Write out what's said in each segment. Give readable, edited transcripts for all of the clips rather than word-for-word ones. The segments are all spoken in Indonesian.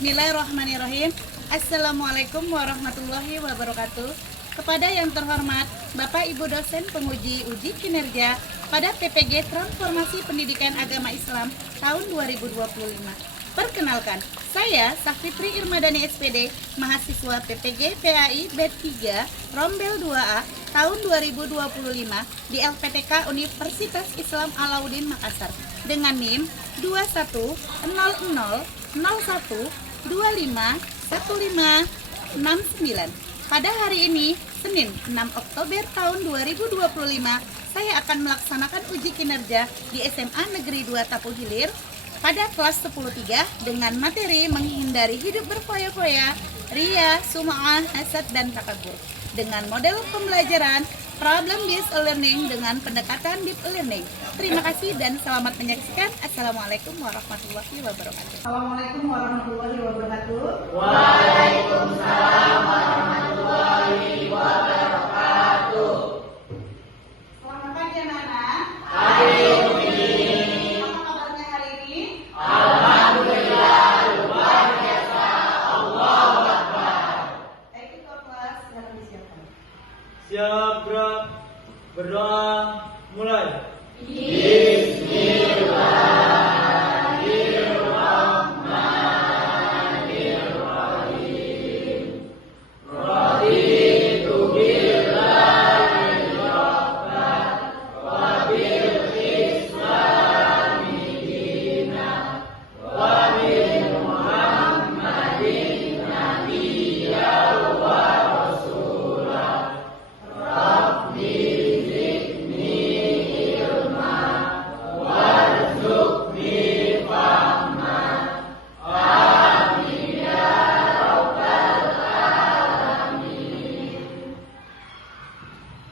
Bismillahirrahmanirrahim. Assalamualaikum warahmatullahi wabarakatuh. Kepada yang terhormat Bapak Ibu dosen penguji uji kinerja pada PPG Transformasi Pendidikan Agama Islam tahun 2025. Perkenalkan, saya Safitri Irmadani SPD, mahasiswa PPG PAI B3 Rombel 2A tahun 2025 di LPTK Universitas Islam Alauddin Makassar dengan NIM 210001251569. Pada hari ini, Senin 6 Oktober tahun 2025, saya akan melaksanakan uji kinerja di SMA Negeri 2 Tapu Hilir pada kelas 10-3 dengan materi menghindari hidup berfoya-foya, ria, sum'ah, hasad, dan takabur dengan model pembelajaran problem based learning dengan pendekatan deep learning. Terima kasih dan selamat menyaksikan. Assalamualaikum warahmatullahi wabarakatuh. Assalamualaikum warahmatullahi wabarakatuh. Waalaikumsalam warahmatullahi wabarakatuh. Selamat pagi anak-anak. Pagi. Apa kabarnya hari ini? Alhamdulillah, luar biasa. Allahu Akbar. Baik, ketua kelas silakan disiapkan. Siap, gerak, berdoa, mulai.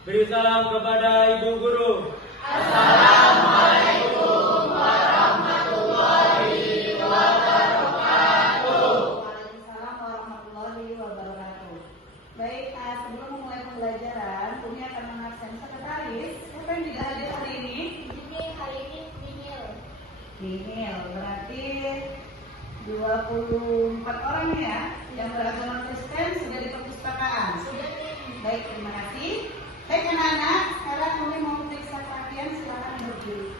Beri salam kepada Ibu Guru. Assalamualaikum warahmatullahi wabarakatuh. Waalaikumsalam warahmatullahi wabarakatuh. Baik, sebelum memulai pembelajaran, Umi akan mengabsen sekretaris. Siapa yang tidak hadir hari ini? Hari ini Binil, berarti 24 orang ya yang beragama Kristen sudah di perpustakaan. Baik, terima kasih. Baik anak-anak, sekarang Umi mau periksa perhatian, silakan berdiri.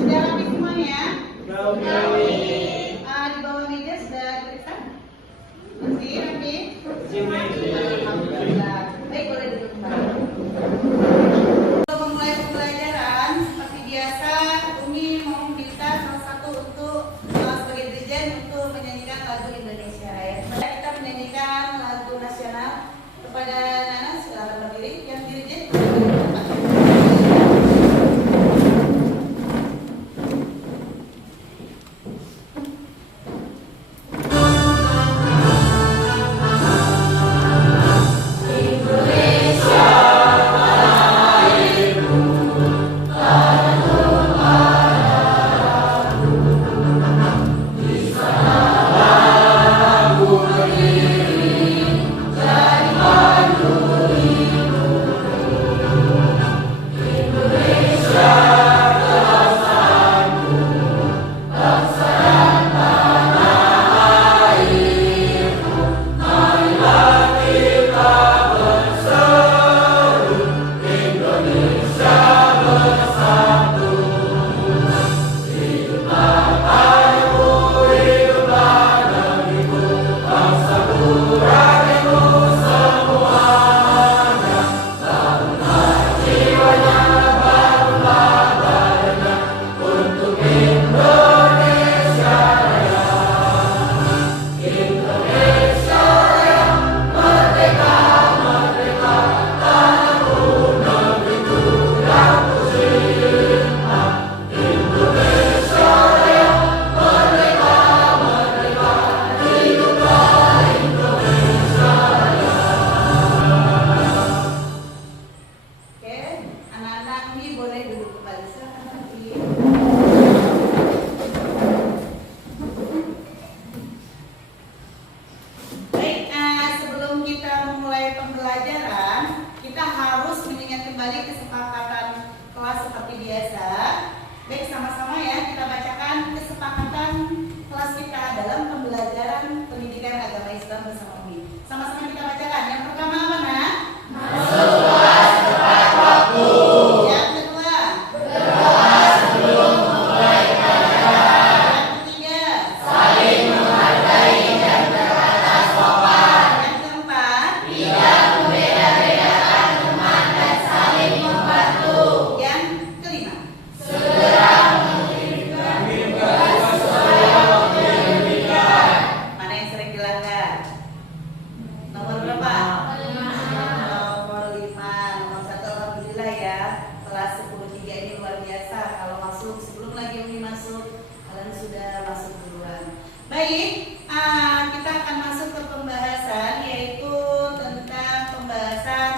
Sudah rapi semuanya? Di bawah meja sudah diperiksa? Masih rapi? Alhamdulillah. Baik, boleh duduk kembali. Untuk memulai pembelajaran, seperti biasa, Umi mau minta salah satu untuk sebagai dirjen untuk menyanyikan lagu Indonesia ya. Kita menyanyikan lagu nasional kepada Nana, silakan berdiri. Yang dirjen kelas kita dalam pembelajaran pendidikan agama Islam bersama Umi. Sama-sama kita bacakan. Yang pertama apa, Nak? Masuk kelas tepat waktu. Yang kedua, Berdoa sebelum memulai pelajaran. yang ketiga, Saling menghargai dan berkata sopan. yang keempat, Tidak membeda-bedakan teman dan saling membantu. yang kelima. Segera mengirimkan tugas sesuai waktu yang diberikan. Mana yang sering dilanggar? Nomor berapa? Nomor 5. Nomor 1 alhamdulillah ya. Kelas 10-3 ini luar biasa. Kalau masuk sebelum lagi Umi masuk, kalian sudah masuk duluan. Baik, kita akan masuk ke pembahasan yaitu tentang pembahasan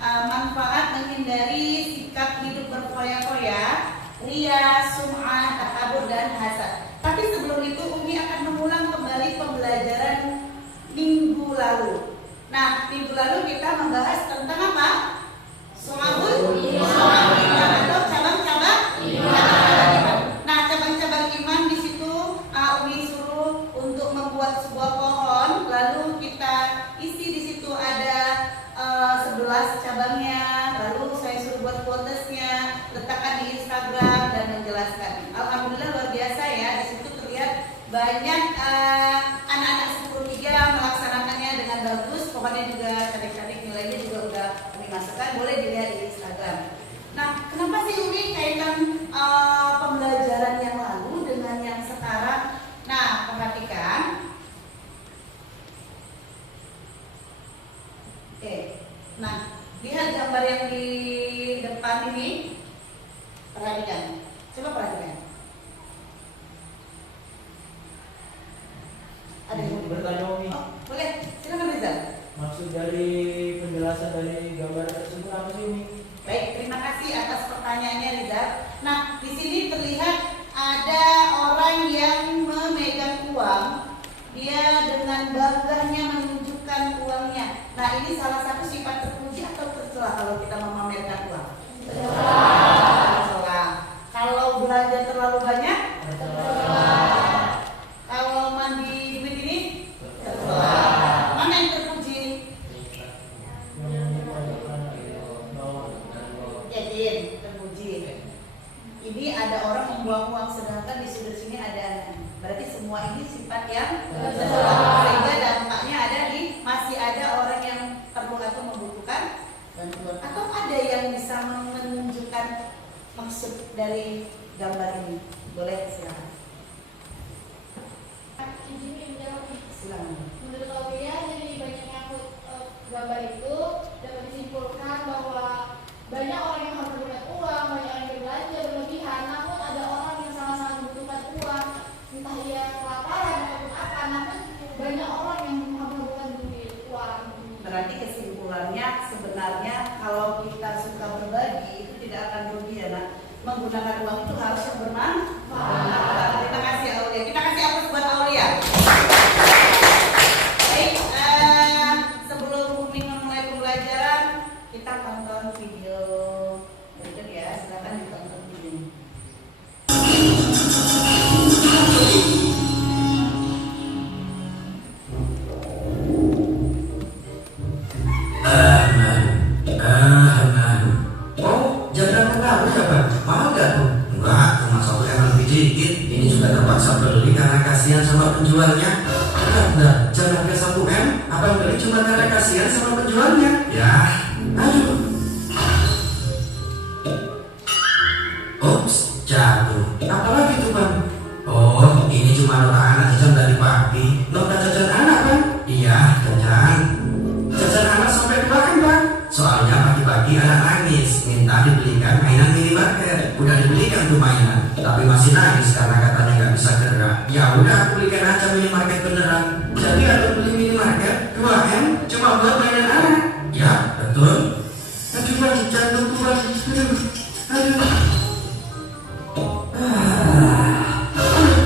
manfaat menghindari sikap hidup berfoya-foya, ria, sum'ah, takabur dan hasad. Tapi sebelum itu Umi akan mengulang kembali pembelajaran minggu lalu. Nah, minggu lalu kita membahas tentang apa? So'abul iman atau cabang-cabang iman. Nah, cabang-cabang iman di situ Umi suruh untuk membuat sebuah pohon, lalu kita isi di situ ada 11 cabangnya, lalu saya suruh buat quotesnya, letakkan di Instagram dan menjelaskan. Alhamdulillah luar biasa ya, di situ terlihat banyak anak-anak 10-3 melaksanakannya dengan bagus, pokoknya juga cantik-cantik, nilainya juga udah Umi masukkan, boleh dilihat di Instagram. Nah, kenapa sih Umi kaitkan pembelajaran yang lalu dengan yang sekarang? Nah, perhatikan. Oke, nah lihat gambar yang di depan ini, perhatikan, coba perhatikan. Ada yang mau Bertanya Umi, Oh, boleh, silakan Rizal. maksud dari penjelasan dari gambar tersebut apa sih Umi? Baik, terima kasih atas pertanyaannya Rizal. Nah, di sini terlihat ada orang yang memegang uang, dia dengan bangganya menunjukkan uangnya. Nah, ini salah satu sifat terpuji atau tercela kalau kita memamerkan uang? Tercela. Kalau belanja terlalu banyak? Kalau mandi duit ini? Tercela. Mana yang terpuji? Yakin, terpuji. Ini ada orang membuang uang sedangkan di sudut sini ada anak. Berarti semua ini sifat yang tercela. Sehingga dampaknya ada di masih ada orang yang perlu atau membutuhkan bantuan. Atau ada yang bisa menunjukkan maksud dari gambar ini. Boleh silakan. Izin menjawab nih. Silakan. Menurut Aulia dari banyaknya gambar itu dapat disimpulkan bahwa banyak orang yang membutuhkan uang, banyak orang yang berbelanja berlebihan, namun ada orang yang sangat-sangat membutuhkan uang, entah ia kelaparan ataupun apa, namun banyak orang yang membutuhkan duit uang. Berarti kesimpulannya sebenarnya kalau kita suka berbagi itu tidak akan rugi ya nak. Menggunakan uang itu harus yang bermanfaat. Terima kasih Aulia. Kita kasih aplaus buat Aulia. Baik, sebelum Umi memulai pembelajaran, kita tonton video berikut ya. Silakan ditonton videonya. Oh, jangan kenapa ya Bang? Mahal gak tuh? Enggak, cuma 1 M lebih dikit. Ini juga terpaksa beli karena kasihan sama penjualnya. Enggak, jangan harga 1 M. Abang beli cuma karena kasihan sama penjualnya. Ya, aduh. Ups, jatuh. Apalagi tuh Bang? Oh, ini cuma nota anak jajan dari pagi. Nota jajan anak Bang? Iya, jajan. Jajan anak sampai 2 M Bang. Soalnya pagi-pagi anak nangis, minta dibelikan mainan minimarket. Udah dibelikan tuh mainan, tapi masih nangis karena katanya nggak bisa gerak. Ya udah, aku belikan aja minimarket beneran. Jadi aku beli minimarket 2 M cuma buat mainan anak. Ya betul. Aduh Bang, jantungku Bang. Aduh.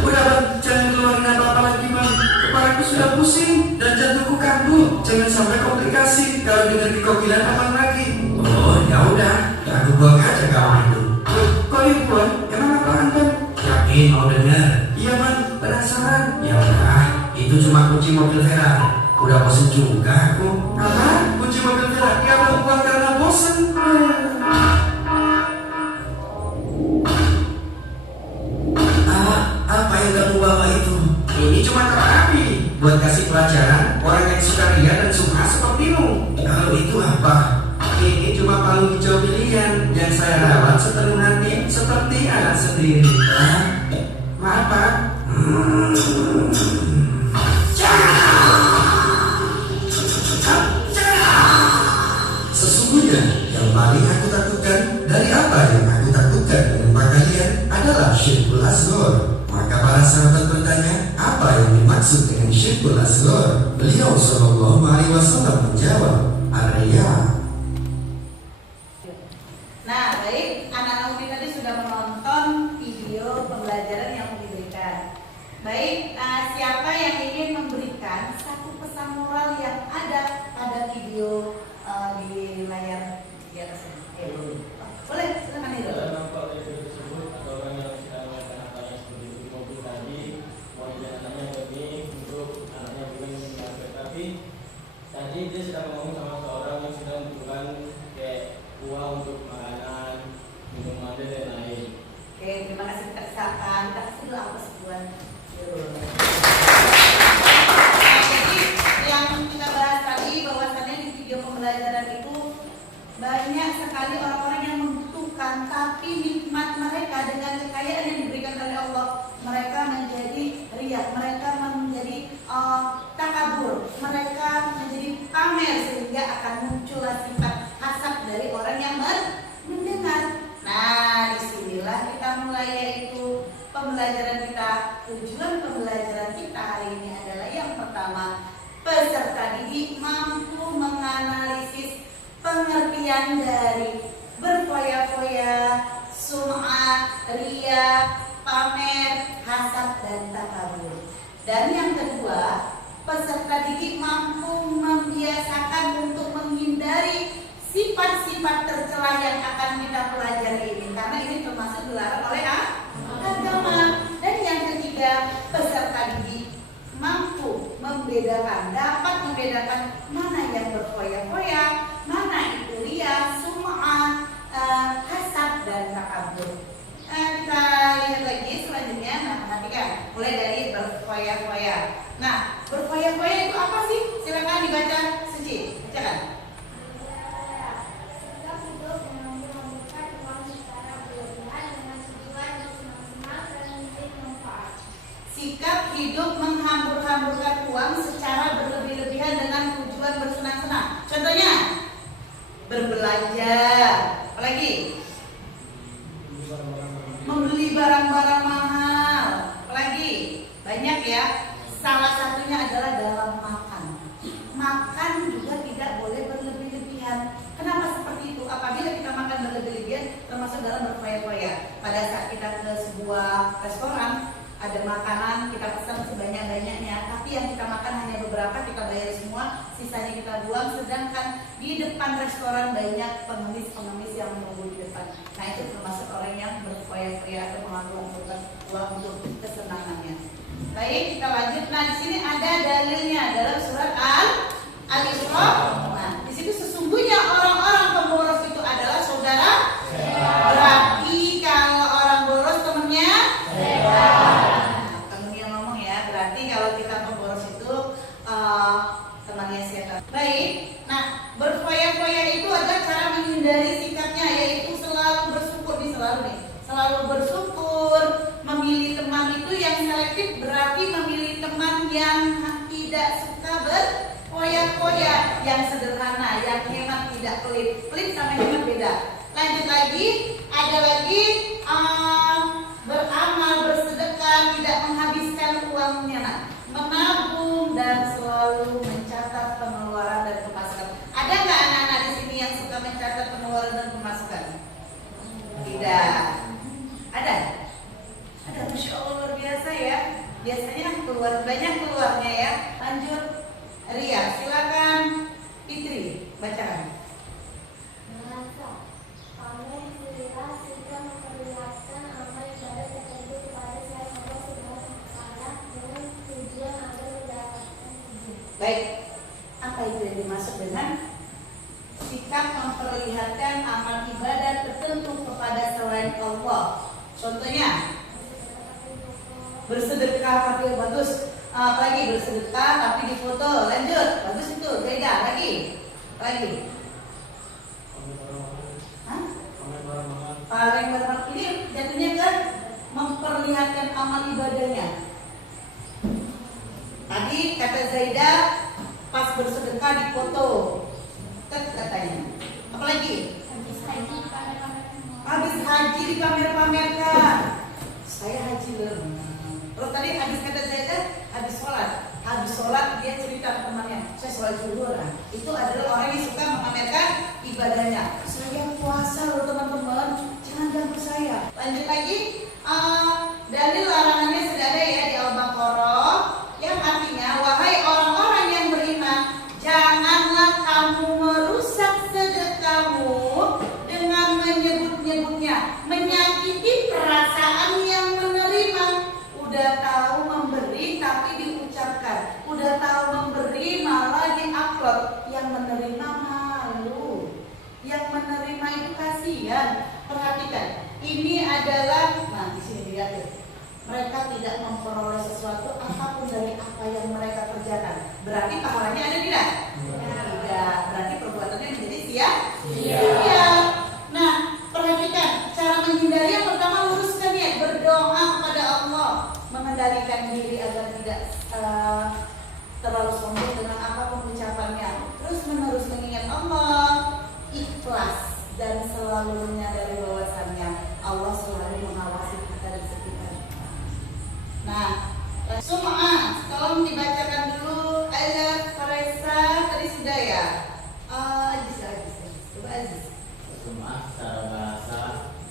Udah Bang, jangan keluarin apa-apa lagi Bang. Kepalaku sudah pusing dan jantungku kambuh. Jangan sampai komplikasi kalau dengar dikokilan aman lagi. Oh ya udah, aku buang aja kawan itu. Kok yang buang? Emang apaan Bang? Yakin mau denger? Iya Bang, penasaran. cuma kunci mobil Ferrari. Udah bosen juga aku. Apa? Kunci mobil Ferrari? Ya mau pulang karena bosen. Apa yang kamu bawa itu? Ini cuma terapi buat kasih pelajaran orang yang suka ria dan suka sepertimu. Kalau itu apa? Ini cuma palu hijau pilihan yang saya rawat sepenuh hati seperti anak sendiri. Maaf Pak. Sesungguhnya yang paling aku takutkan dari apa yang aku takutkan dengan pakaian adalah syirkul asghar. Maka para sahabat bertanya, apa yang dimaksud dengan syirkul asghar? Beliau sallallahu alaihi wasallam menjawab, ar-riya. Nah, baik, anak-anak Umi tadi sudah menonton video pembelajaran yang Umi berikan. Baik, siapa yang ingin memberikan satu pesan moral yang ada pada video di layar di atas ini? Boleh, silakan Nirul. Dalam nampak dari video tersebut, ada orang yang sedang melakukan apa yang seperti itu di mobil tadi, mau anaknya ini untuk anaknya bukan mengambil, tapi tadi dia sedang ngomong sama seorang yang sedang membutuhkan kayak uang untuk makanan, minuman dan lain-lain. Oke, terima kasih kita silakan. Kita kasih dulu apa sebuah Nirul. Jadi yang kita bahas tadi bahwasannya di video pembelajaran itu banyak sekali orang-orang yang membutuhkan, tapi nikmat mereka dengan kekayaan yang diberikan oleh Allah, mereka menjadi riya, mereka menjadi takabur, mereka menjadi pamer sehingga akan muncullah sifat hasad dari orang yang mendengar. Nah, disinilah kita mulai, yaitu pembelajaran kita. Tujuan pembelajaran kita hari ini adalah yang pertama, peserta didik mampu menganalisis pengertian dari berfoya-foya, sum'ah, riya, pamer, hasad, dan takabur. Dan yang kedua, peserta didik mampu membiasakan untuk menghindari sifat-sifat tercela yang akan kita pelajari ini, karena ini termasuk dilarang oleh agama. Dan yang ketiga, peserta didik mampu dapat membedakan mana yang berfoya-foya, mana itu riya, sum'ah, hasad, dan takabur. Kita lihat lagi selanjutnya. Nah, perhatikan mulai dari berfoya-foya. Nah, berfoya-foya itu apa sih? Silakan dibaca Suci, bacakan. Sikap hidup menghambur-hamburkan uang secara berlebih-lebihan dengan tujuan bersenang-senang. Contohnya, berbelanja, apalagi membeli barang-barang mahal, apalagi banyak ya. Salah satunya adalah dalam makan. Makan juga tidak boleh berlebih-lebihan. Kenapa seperti itu? Apabila kita makan berlebih-lebihan, termasuk dalam berfoya-foya. Pada saat kita ke sebuah restoran, ada makanan, kita pesan sebanyak-banyaknya, tapi yang kita makan hanya beberapa, kita bayar semua, sisanya kita buang. Sedangkan di depan restoran banyak pengemis-pengemis yang menunggu di depan. Nah, itu termasuk orang yang berfoya-foya atau mengambil uang untuk kesenangannya. Baik, kita lanjut. Nah, di sini ada dalilnya dalam surat Al-Isra. Nah, di situ sesungguhnya orang-orang pemboros itu adalah saudara. Berarti kalau orang boros temennya berarti kalau kita pemboros itu temannya setan. Baik, nah berfoya-foya itu adalah cara menghindari sikapnya, yaitu selalu bersyukur, selalu bersyukur. Memilih teman itu yang selektif, berarti memilih teman yang tidak suka berfoya-foya, yang sederhana, yang hemat, tidak pelit. Pelit sama hemat beda. Lanjut lagi, ada lagi beramal, bersedekah, tidak menghabiskan uangnya, menabung, dan selalu mencatat pengeluaran dan pemasukan. Ada nggak anak-anak di sini yang suka mencatat pengeluaran dan pemasukan? Tidak. Ada? Ada, Masya Allah, luar biasa ya. Biasanya banyak keluarnya ya. Lanjut, Ria, silakan. Fitri, bacakan. amal ibadah tertentu kepada selain Allah. Contohnya bersedekah tapi bagus. Apalagi bersedekah tapi difoto. Lanjut, bagus itu. Beda lagi. Hah? Paling bermakna ini jatuhnya kan memperlihatkan amal ibadahnya. Tadi kata Zaidah pas bersedekah di foto, katanya. Apalagi? Habis haji dipamer-pamerkan. Saya haji loh. Terus tadi habis kata Zaidah habis sholat dia cerita ke temannya, saya sholat zuhur. Itu adalah orang yang suka memamerkan ibadahnya. Saya puasa loh teman-teman, jangan ganggu saya. Lanjut lagi, dalil larangannya sudah ada ya di Al-Baqarah, yang artinya wahai orang-orang yang beriman, janganlah kamu merusak sedekahmu dengan menyebut-nyebutnya, menyakiti perasaan yang menerima. Udah tahu memberi tapi diucapkan, udah tahu memberi malah diupload. Yang menerima malu, yang menerima itu kasihan. Perhatikan, ini adalah, nah di sini lihat ya, mereka tidak memperoleh sesuatu apapun dari apa yang mereka kerjakan. Berarti pahalanya ada tidak? Tidak. Berarti perbuatannya menjadi sia-sia. Nah, perhatikan cara menghindari. Yang pertama, luruskan niat, berdoa kepada Allah, mengendalikan diri agar tidak terlalu sombong dengan apapun ucapannya. Terus menerus mengingat Allah, ikhlas dan selalu menyadari bahwasannya Allah selalu mengawasi kita di sekitar. Nah, Sum'ah, tolong dibacakan dulu ayat Faresa tadi sudah ya. Aziz, coba Aziz. Sum'ah secara bahasa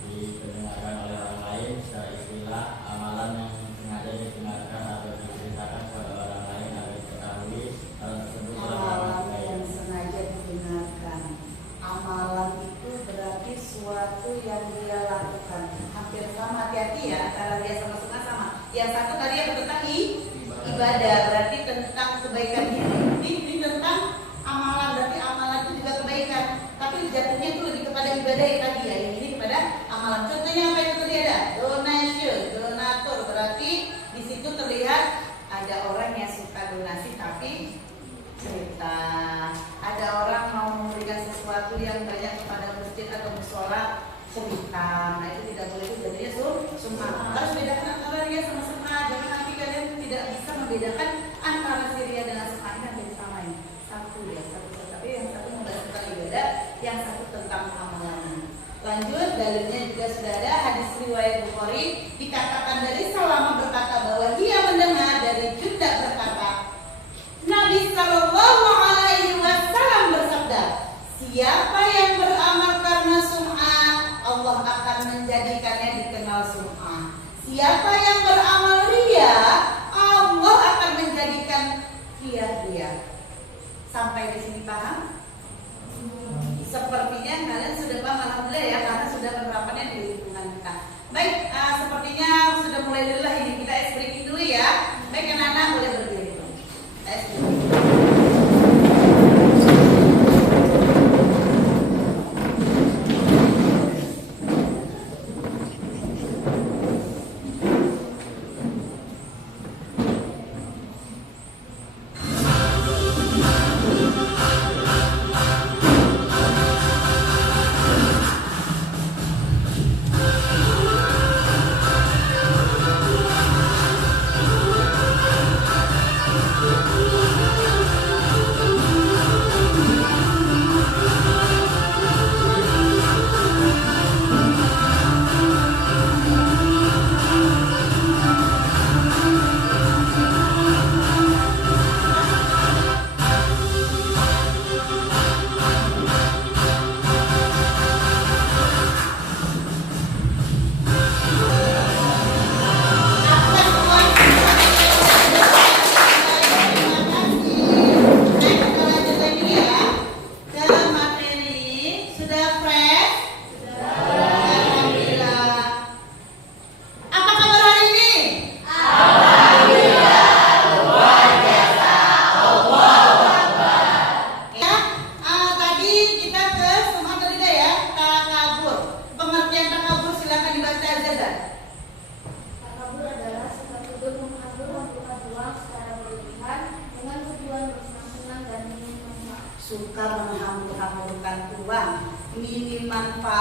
didengarkan oleh orang lain, secara istilah amalan yang sengaja didengarkan atau diceritakan kepada orang lain agar diketahui hal tersebut Amalan yang sengaja didengarkan. Amalan itu berarti suatu yang dia lakukan. Hampir sama, hati-hati ya antara dia sama sunnah sama. Yang satu tadi yang tentang ibadah, berarti tentang kebaikan diri. Ini tentang amalan, berarti amalan itu juga kebaikan. Tapi jatuhnya itu lebih kepada ibadah yang tadi ya. Ini kepada amalan. Contohnya apa itu tadi ada? Donation, donatur. Berarti di situ terlihat ada orang yang suka donasi tapi cerita. Ada orang mau memberikan sesuatu yang banyak kepada masjid atau musola, cerita. Nah itu tidak boleh, itu jadinya sunnah. Harus bedakan antara ria sama sunnah. Jangan nanti kalian tidak bisa membedakan antara si ria dengan sunnah. Ini hampir sama ini. Satu ya, satu. Tapi yang satu membahas tentang ibadah, yang satu tentang amalan. Lanjut, dalilnya juga sudah ada hadis riwayat Bukhari, dikatakan dari Salamah berkata bahwa dia mendengar dari Junda berkata, Nabi Sallallahu Alaihi Wasallam bersabda, siapa yang beramal karena sum'ah, Allah akan menjadikannya dikenal sum'ah. Siapa yang beramal ria, Allah akan menjadikan ria. Sampai di sini paham? Sepertinya kalian sudah paham, alhamdulillah ya, karena sudah penerapannya di lingkungan kita. Baik, sepertinya sudah mulai lelah ini. Kita ice breaking dulu ya. Baik, anak-anak boleh berdiri. Ice breaking.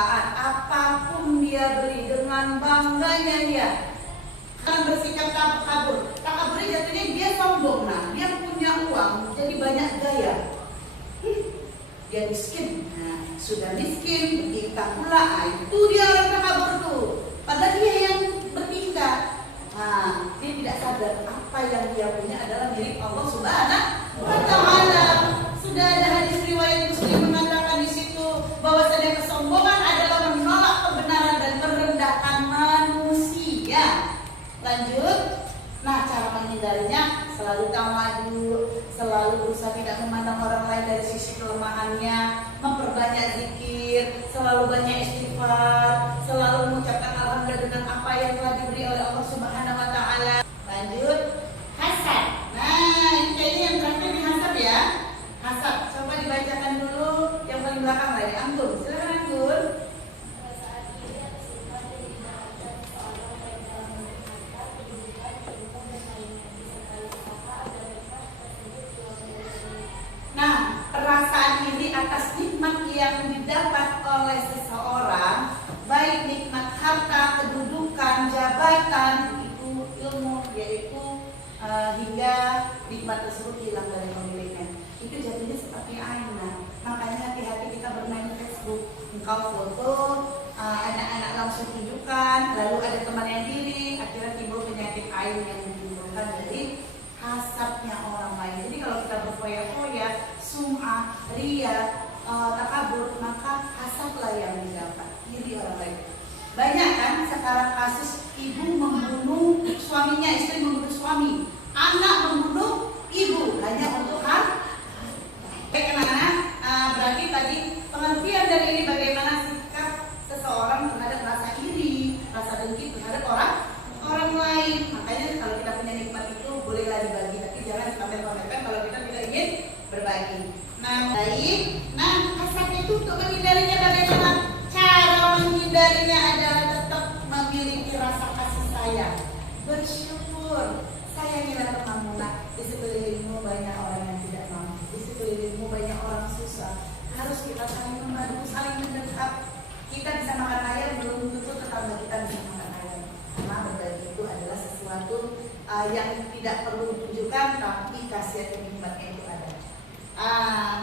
saat apapun dia beli dengan bangganya ya akan bersikap takabur. Takaburnya jatuhnya dia sombong, nah dia punya uang jadi banyak gaya. Dia miskin, nah sudah miskin bertingkah pula, nah, itu dia orang takabur tuh. Padahal dia yang bertingkah, nah dia tidak sadar apa yang dia punya adalah milik Allah Subhanahu wa Ta'ala. Sudah ada hadis riwayat Muslim mengatakan di situ bahwasanya kesombongan adalah menolak kebenaran dan merendahkan manusia. Lanjut, nah cara menghindarinya selalu tawadu, selalu berusaha tidak memandang orang lain dari sisi kelemahannya, memperbanyak zikir, selalu banyak istighfar, selalu mengucapkan alhamdulillah dengan apa yang telah diberi oleh Allah Subhanahu wa Ta'ala. Lanjut, hasad. Nah, ini kayaknya yang terakhir nih hasad ya. Hasad, coba dibacakan dulu yang paling belakang dari Anggun. Silakan Anggun. Nah, perasaan iri atas nikmat yang didapat oleh seseorang, baik nikmat harta, kedudukan, jabatan, itu ilmu, yaitu hingga nikmat tersebut hilang dari pemiliknya. Itu jadinya seperti aina. Makanya hati-hati kita bermain Facebook. Engkau foto, anak-anak langsung tunjukkan, lalu ada teman yang diri, akhirnya timbul penyakit ain yang ditimbulkan dari hasadnya orang lain. Jadi kalau kita berfoya-foya, sum'ah, ria, takabur, maka hasadlah yang didapat, iri orang lain. Banyak kan sekarang kasus ibu membunuh suaminya, istri membunuh suami, anak membunuh ibu hanya untuk hak. Baik anak-anak, berarti tadi pengertian dari ini bagaimana sikap seseorang terhadap rasa iri, rasa dengki terhadap orang lain. Makanya kalau kita punya nikmat itu bolehlah dibagi, tapi jangan dipamer-pamerkan kalau kita tidak ingin berbagi. Nah, baik. Nah, hasad itu untuk menghindarinya bagaimana? Cara menghindarinya adalah tetap memiliki rasa kasih sayang, bersyukur. Sayangilah temanmu, nak. Di sekelilingmu banyak orang yang tidak mampu, di sekelilingmu banyak orang susah. Harus kita saling membantu, saling mendekat. Kita bisa makan ayam, belum tentu tetangga kita bisa makan ayam. Karena berbagi itu adalah sesuatu yang tidak perlu ditunjukkan, tapi khasiat dan nikmatnya itu ada.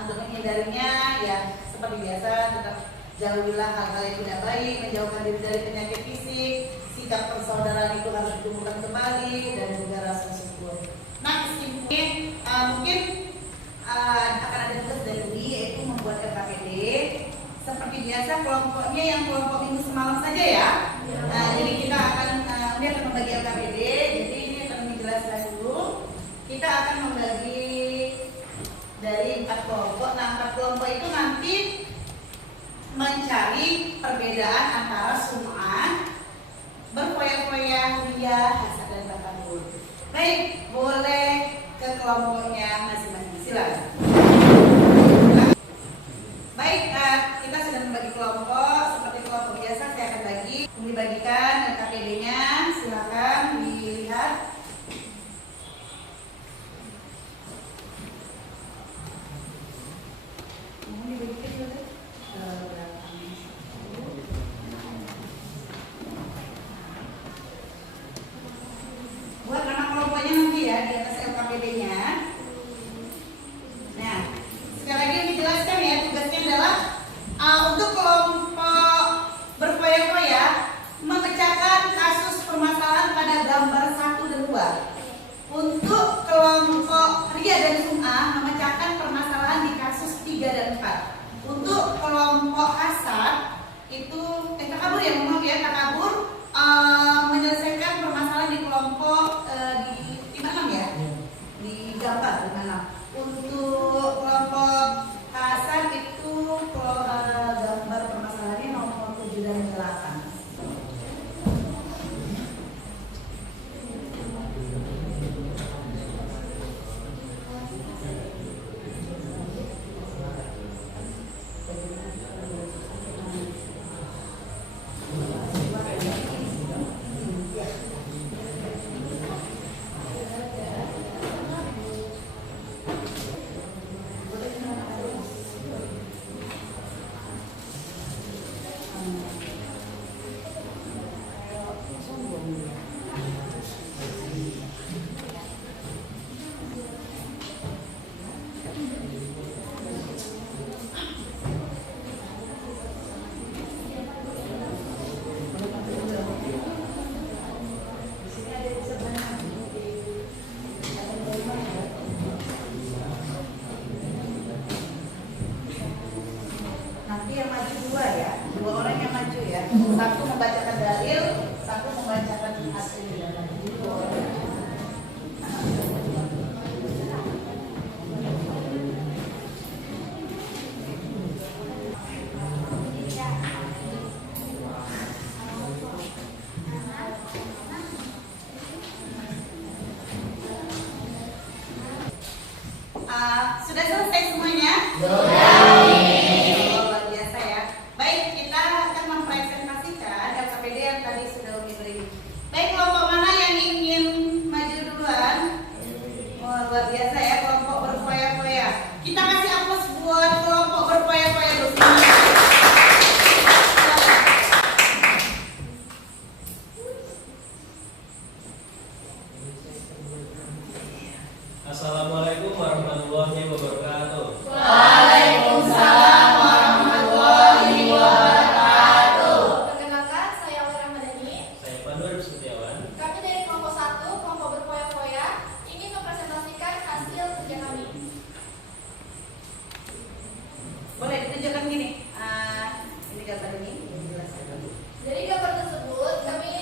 Untuk menghindarinya ya seperti biasa, tetap jauhilah hal-hal yang tidak baik, menjauhkan diri dari penyakit fisik, sikap persaudaraan itu harus ditumbuhkan kembali, dan juga rasa syukur. Nah, kesimpulannya mungkin akan ada tugas dari UI, yaitu membuat LKPD. Seperti biasa kelompoknya yang kelompok minggu semalam saja ya. Nah, jadi kita akan ini akan membagi LKPD. Jadi ini akan dijelaskan dulu. Kita akan membagi dari 4 kelompok. Nah, 4 kelompok itu nanti mencari perbedaan antara sum'ah, berfoya-foya, ria, hasad, dan takabur. Baik, boleh ke kelompoknya masing-masing. Silakan. Baik, kita sudah membagi kelompok. Seperti kelompok biasa, saya akan dibagikan LKPD-nya. Silakan dilihat. Buat nama kelompoknya nanti ya di atas LKPD-nya. Nah, sekali lagi dijelaskan ya, tugasnya adalah untuk kelompok berfoya-foya memecahkan kasus permasalahan pada gambar 1 dan 2. Untuk kelompok ria dan sum'ah memecahkan permasalahan di kasus 3 dan 4. Untuk kelompok hasad itu takabur ya, mohon ya, takabur menyelesaikan permasalahan di kelompok di mana ya? Di gambar 56. Untuk kelompok hasad itu gambar permasalahannya nomor 7 dan 8. Satu membacakan dalil, satu membacakan hasil. Sudah selesai semuanya? Luar biasa ya. Baik, kita akan mempresentasikan KPD yang tadi sudah Umi beri. Baik, kelompok mana yang ingin maju duluan? Oh, luar biasa ya, kelompok berfoya-foya. Kita kasih aplaus buat kelompok berfoya-foya dulu. Assalamualaikum warahmatullahi wabarakatuh. Waalaikumsalam warahmatullahi wabarakatuh. Perkenalkan, saya Aura Ramadhani. Saya Pandur Setiawan. Kami dari kelompok 1, kelompok berfoya-foya, ingin mempresentasikan hasil kerja kami. Boleh ditunjukkan gini. Ini gambar ini. Dari gambar tersebut, kami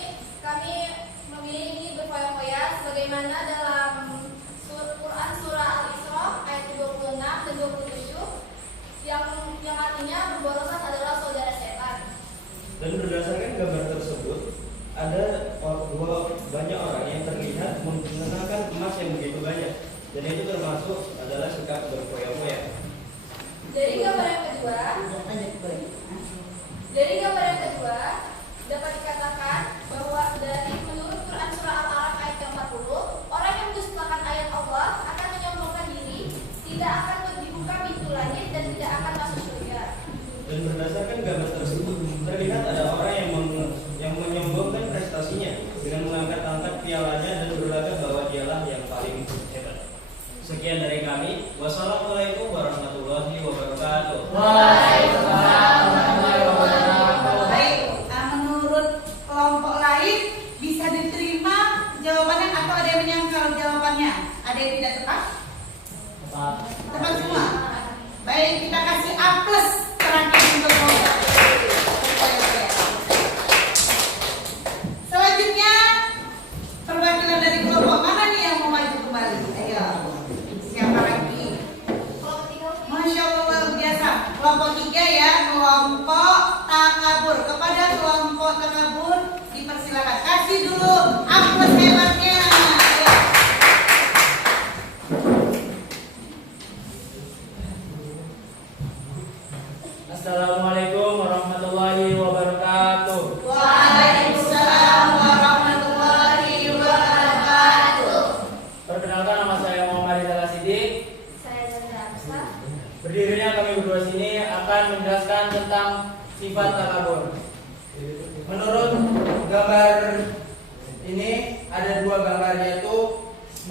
memilih ini berfoya-foya sebagaimana dalam Quran surah Al-Isra ayat 26 dan 27 yang artinya pemborosan adalah saudara setan. Dan berdasarkan gambar tersebut, ada banyak orang yang terlihat menggunakan emas yang begitu banyak, dan itu termasuk adalah sikap berfoya-foya. Dari gambar yang kedua dapat dikatakan bahwa menurut Quran surah Al-Araf ayat 40, orang yang mendustakan ayat Allah akan menyombongkan diri, tidak akan dibuka pintu langit dan tidak akan masuk surga. Dan berdasarkan gambar tersebut, terlihat ada orang yang menyombongkan prestasinya dengan mengangkat-angkat pialanya dan berlagak bahwa dialah yang paling hebat. Sekian dari kami. Wassalamualaikum warahmatullahi wabarakatuh. Waalaikumsalam warahmatullahi wabarakatuh. Baik, menurut kelompok lain bisa diterima jawabannya atau ada yang menyangkal jawabannya? Ada yang tidak tepat? Tepat semua. Baik, kita kasih A+ terakhir untuk kelompok. Selanjutnya perwakilan dari kelompok mana nih yang mau maju kembali? Ayo, siapa lagi? Masya Allah, luar biasa. Kelompok 3 ya, kelompok takabur. Kepada kelompok takabur dipersilakan. Kasih dulu aplaus hebatnya. Ayo. Assalamualaikum warahmatullahi wabarakatuh. Waalaikumsalam warahmatullahi wabarakatuh. Perkenalkan, nama saya Muhammad Rizal Sidik. Saya Zandra Amsa. Berdirinya kami berdua sini akan menjelaskan tentang sifat takabur. Menurut gambar ini ada dua gambar, yaitu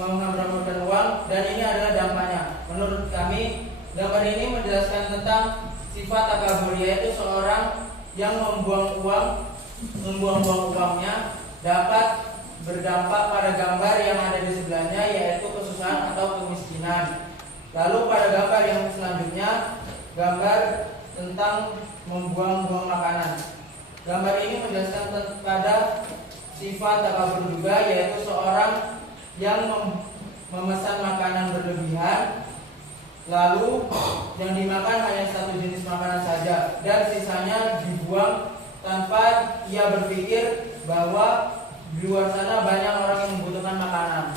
menghambur-hamburkan uang, dan ini adalah dampaknya. Menurut kami, gambar ini menjelaskan tentang sifat takabur, yaitu seorang yang membuang uangnya dapat berdampak pada gambar yang ada di sebelahnya, yaitu kesusahan atau kemiskinan. Lalu pada gambar yang selanjutnya, gambar tentang membuang-buang makanan. Gambar ini menjelaskan pada sifat takabur juga, yaitu seorang yang memesan makanan berlebihan, lalu yang dimakan hanya satu jenis makanan saja, dan sisanya dibuang tanpa ia berpikir bahwa di luar sana banyak orang yang membutuhkan makanan.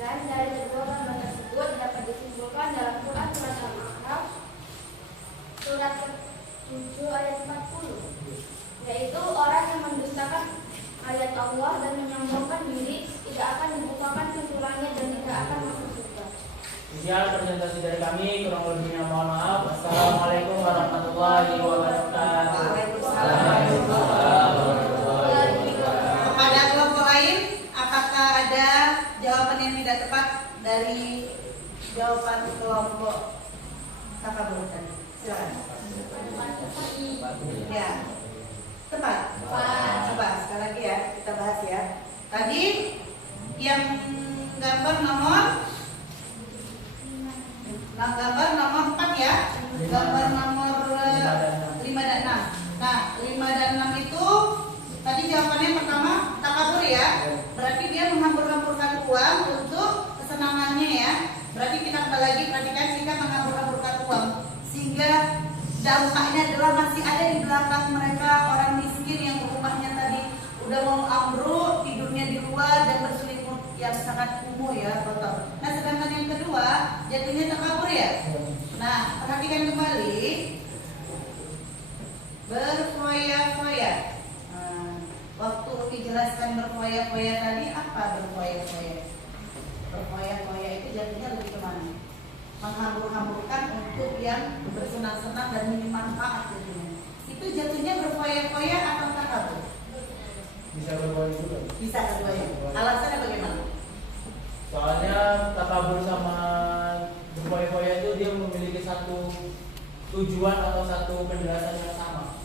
Dan dari kedua gambar tersebut dapat disimpulkan dalam Quran surah Al-Araf surat ke-7 ayat 40, yaitu orang yang mendustakan ayat Allah dan menyombongkan diri tidak akan dibukakan pintu langit dan tidak akan masuk surga. Sekian presentasi dari kami, kurang lebihnya mohon maaf. Assalamualaikum warahmatullahi wabarakatuh. Kepada kelompok lain, apakah ada jawaban yang tidak tepat dari jawaban kelompok takabur tadi? Silakan. Ya, tepat. Coba sekali lagi ya, kita bahas ya. Tadi yang gambar nomor 4 ya, gambar nomor 5 dan 6. Nah, 5 dan 6 itu berarti dia menghambur-hamburkan uang untuk kesenangannya ya. Berarti kita kembali lagi perhatikan jika menghambur-hamburkan uang, sehingga dampaknya adalah masih ada di belakang mereka orang miskin yang rumahnya tadi udah mau ambruk, tidurnya di luar dan berselimut yang sangat kumuh ya, kotor. Nah sedangkan yang kedua jatuhnya takabur ya. Nah perhatikan kembali, berfoya-foya. Waktu dijelaskan berfoya-foya tadi, apa berfoya-foya? Berfoya-foya itu jatuhnya lebih kemana? Menghambur-hamburkan untuk yang bersenang-senang dan minim manfaat jatuhnya. Itu jatuhnya berfoya-foya atau takabur? Bisa berbuat juga. Bisa keduanya. Alasannya bagaimana? Soalnya takabur sama berfoya-foya itu dia memiliki satu tujuan atau satu penjelasan yang sama,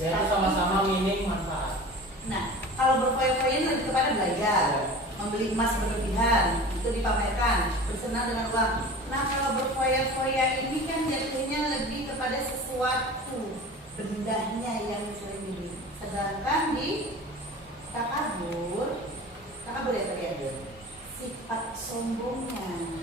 yaitu sama-sama minim manfaat. Nah, kalau berfoya-foya ini lebih kepada belajar, membeli emas berlebihan, itu dipamerkan, bersenang dengan uang. Nah, kalau berfoya-foya ini kan jatuhnya lebih kepada sesuatu bendanya yang sering dibeli. Sedangkan di takabur ya tadi ya, sifat sombongnya,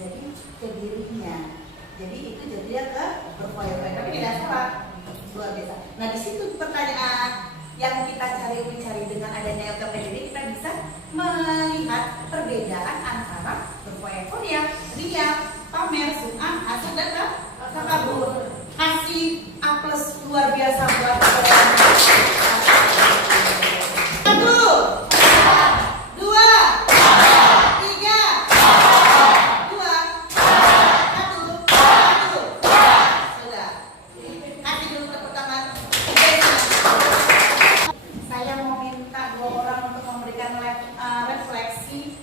jadi ke dirinya. Jadi itu jadinya ke berfoya-foya, tapi tidak salah, luar biasa. Nah, di situ pertanyaan yang kita mencari dengan adanya LKPD ini, kita bisa melihat perbedaan antara berfoya-foya, ria, pamer, sum'ah, hasad, dan takabur. Kasih A+ luar biasa buat kalian. 1, 2, 3, 2, 1. Sudah. Kasih dulu tepuk tangan. Saya mau minta 2 orang untuk memberikan refleksi.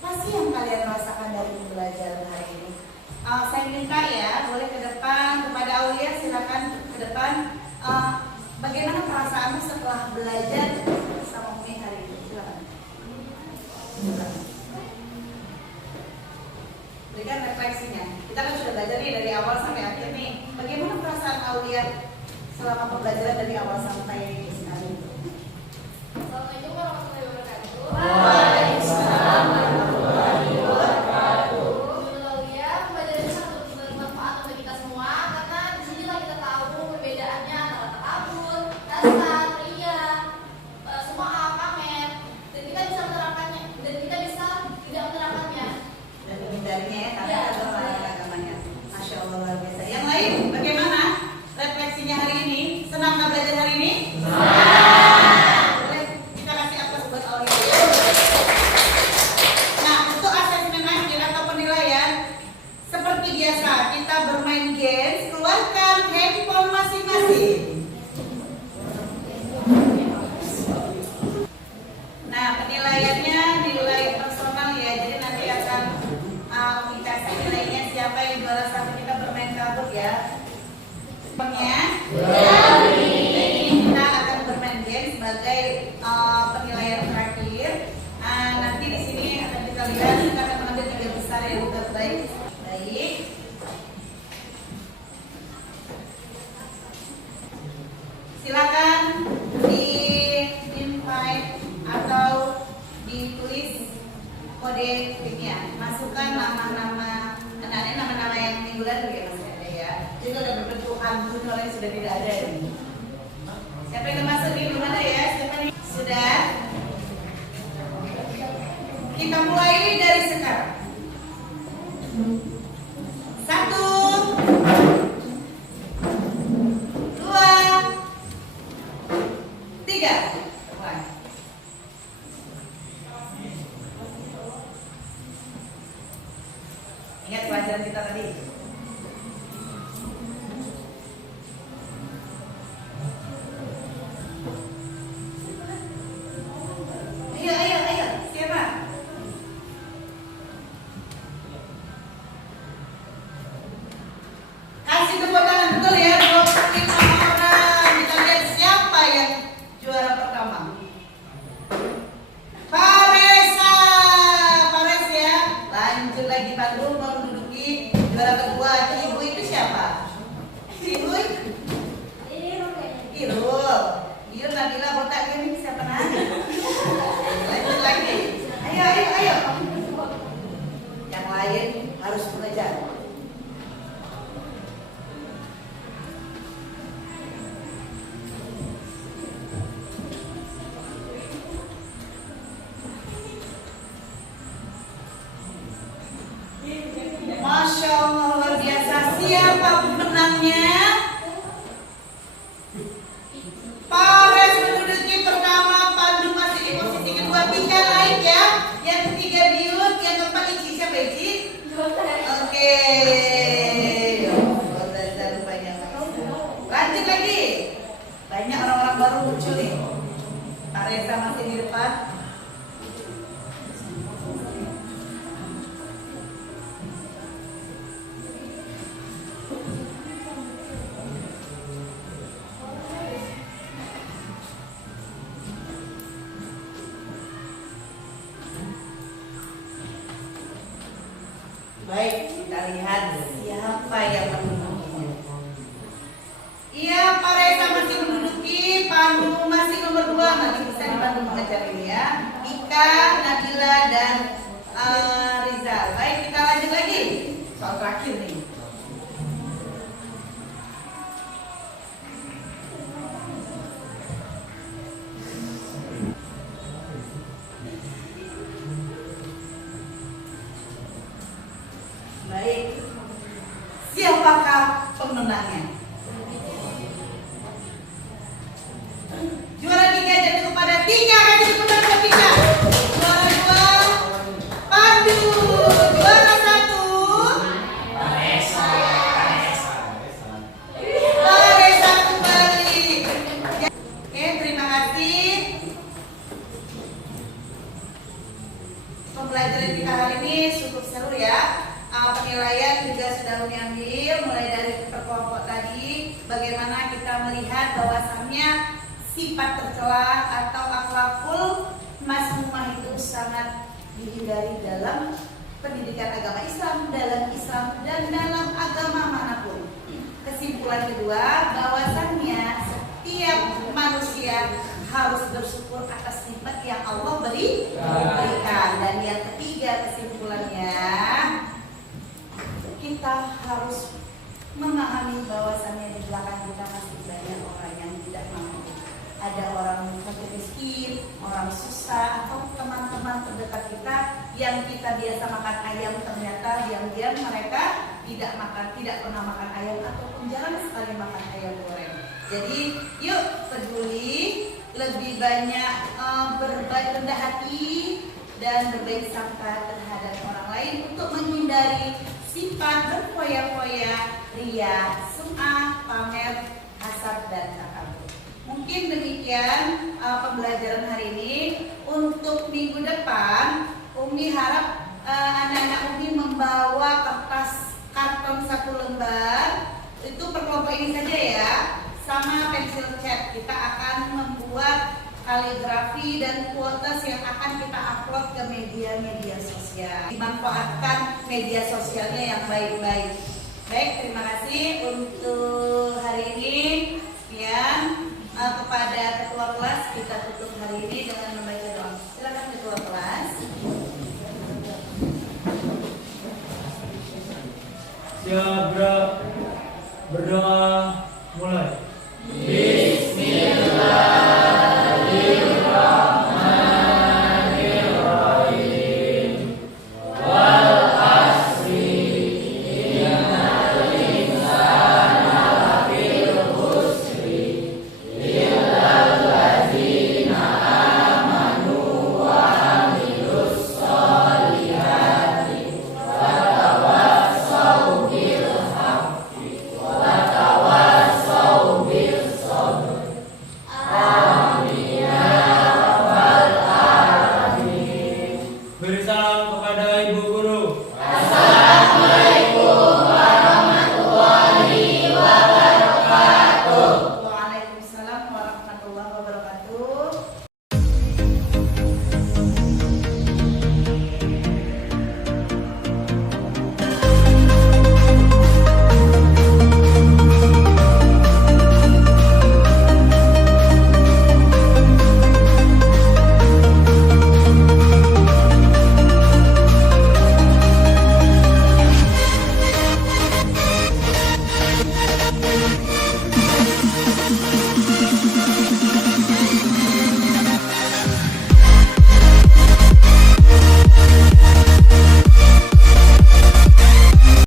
Apa sih yang kalian rasakan dari pembelajaran hari ini? Saya minta ya, boleh ke depan, kepada Aulia silakan ke depan. Bagaimana perasaanmu setelah belajar sama Umi hari ini? Silakan. Berikan refleksinya. Kita kan sudah belajar nih dari awal sampai akhir nih. Bagaimana perasaan Aulia selama pembelajaran dari awal sampai sekarang? Assalamualaikum warahmatullahi wabarakatuh. Waalaikumsalam warahmatullahi wabarakatuh. Alhamdulillah ya, pembelajaran ini sangat bermanfaat untuk kita semua karena di sinilah kita tahu perbedaannya antara takabur, hasad, ria, semua pamer, dan kita bisa menerapkannya dan kita bisa tidak menerapkannya. Dan menghindarinya ya, tapi Ya. ada olahraga agamanya. Masya Allah luar biasa. Yang lain bagaimana refleksinya hari ini? Senang nggak belajar hari ini? Boleh kita kasih aplaus buat Aulia. Nah, untuk asesmen akhir atau penilaian, seperti biasa kita bermain games, keluarkan handphone masing-masing. Nah, penilaiannya nilai personal ya, jadi nanti akan dikasih nilainya siapa yang juara satu. Kita bermain kabut ya. Ini kita akan bermain game sebagai penilaian terakhir. Nanti di sini akan kita lihat, kita akan mengambil 3 besar yang terbaik. Baik. Silakan di invite atau ditulis kode timnya. Masukkan nama-nama anak-anak, nama-nama yang mingguan juga masih ada ya. Juga udah berbentuk hantu, orang yang sudah tidak ada ini. Siapa yang masuk di belum ada ya? Siapa nih? Sudah. Kita mulai dari sekarang. 1, 2, 3. Mulai. Ingat pelajaran kita tadi. Ayo. Siapa? Kasih tepuk tangan betul ya, 25 orang. Kita lihat siapa yang juara pertama. Ya, ayo, ayo. Yang lain harus mengejar. Masya Allah, luar biasa. Siapa pemenangnya? Pares menduduki pertama, Pandu masih di posisi kedua. Tika naik ya. Yang ketiga Biut, yang keempat Ici. Siapa Ici? Oke. Lanjut lagi. Banyak orang-orang baru muncul nih. Pak Reza masih di depan. Baik, kita lihat siapa yang mendudukinya. Iya, Pak Reza masih menduduki, Pandu masih nomor 2, masih bisa dibantu mengejar ini ya. Ika, Nabila, dan Rizal. Baik, kita lanjut lagi. Soal terakhir nih. Baik, siapakah pemenangnya? Juara 3 jatuh kepada Tika. Kasih tepuk tangan buat Tika. Juara 2 Pandu. Juara 1 Paresa kembali. Oke, terima kasih. Pembelajaran kita hari ini cukup seru ya. Penilaian juga sudah diambil mulai dari perkelompok tadi, bagaimana kita melihat bahwasannya sifat tercela atau akhlakul mazmumah itu sangat dihindari dalam pendidikan agama Islam, dan dalam agama manapun. Kesimpulan kedua, bahwasannya setiap manusia harus bersyukur atas nikmat yang Allah berikan. Dan yang ketiga, kesimpulannya, kita harus memahami bahwasannya di belakang kita masih banyak orang yang tidak mampu. Ada orang fakir miskin, orang susah, atau teman-teman terdekat kita yang kita biasa makan ayam, ternyata diam-diam mereka tidak pernah makan ayam ataupun jarang sekali makan ayam goreng. Jadi yuk peduli, lebih banyak berbaik rendah hati dan berbaik sangka terhadap orang lain untuk menghindari sifat berfoya-foya, ria, sum'ah, pamer, hasad, dan takabur. Mungkin demikian pembelajaran hari ini. Untuk minggu depan, Umi harap anak-anak Umi membawa karton 1 lembar. Itu per kelompok ini saja ya, sama pensil cat. Kita akan membuat kaligrafi dan quotes yang akan kita upload ke media-media sosial. Dimanfaatkan media sosialnya yang baik-baik. Baik, terima kasih untuk hari ini. Sekian. Kepada ketua kelas kita tutup hari ini dengan membaca doa. Silakan ketua kelas. Siap, berdoa mulai. Wa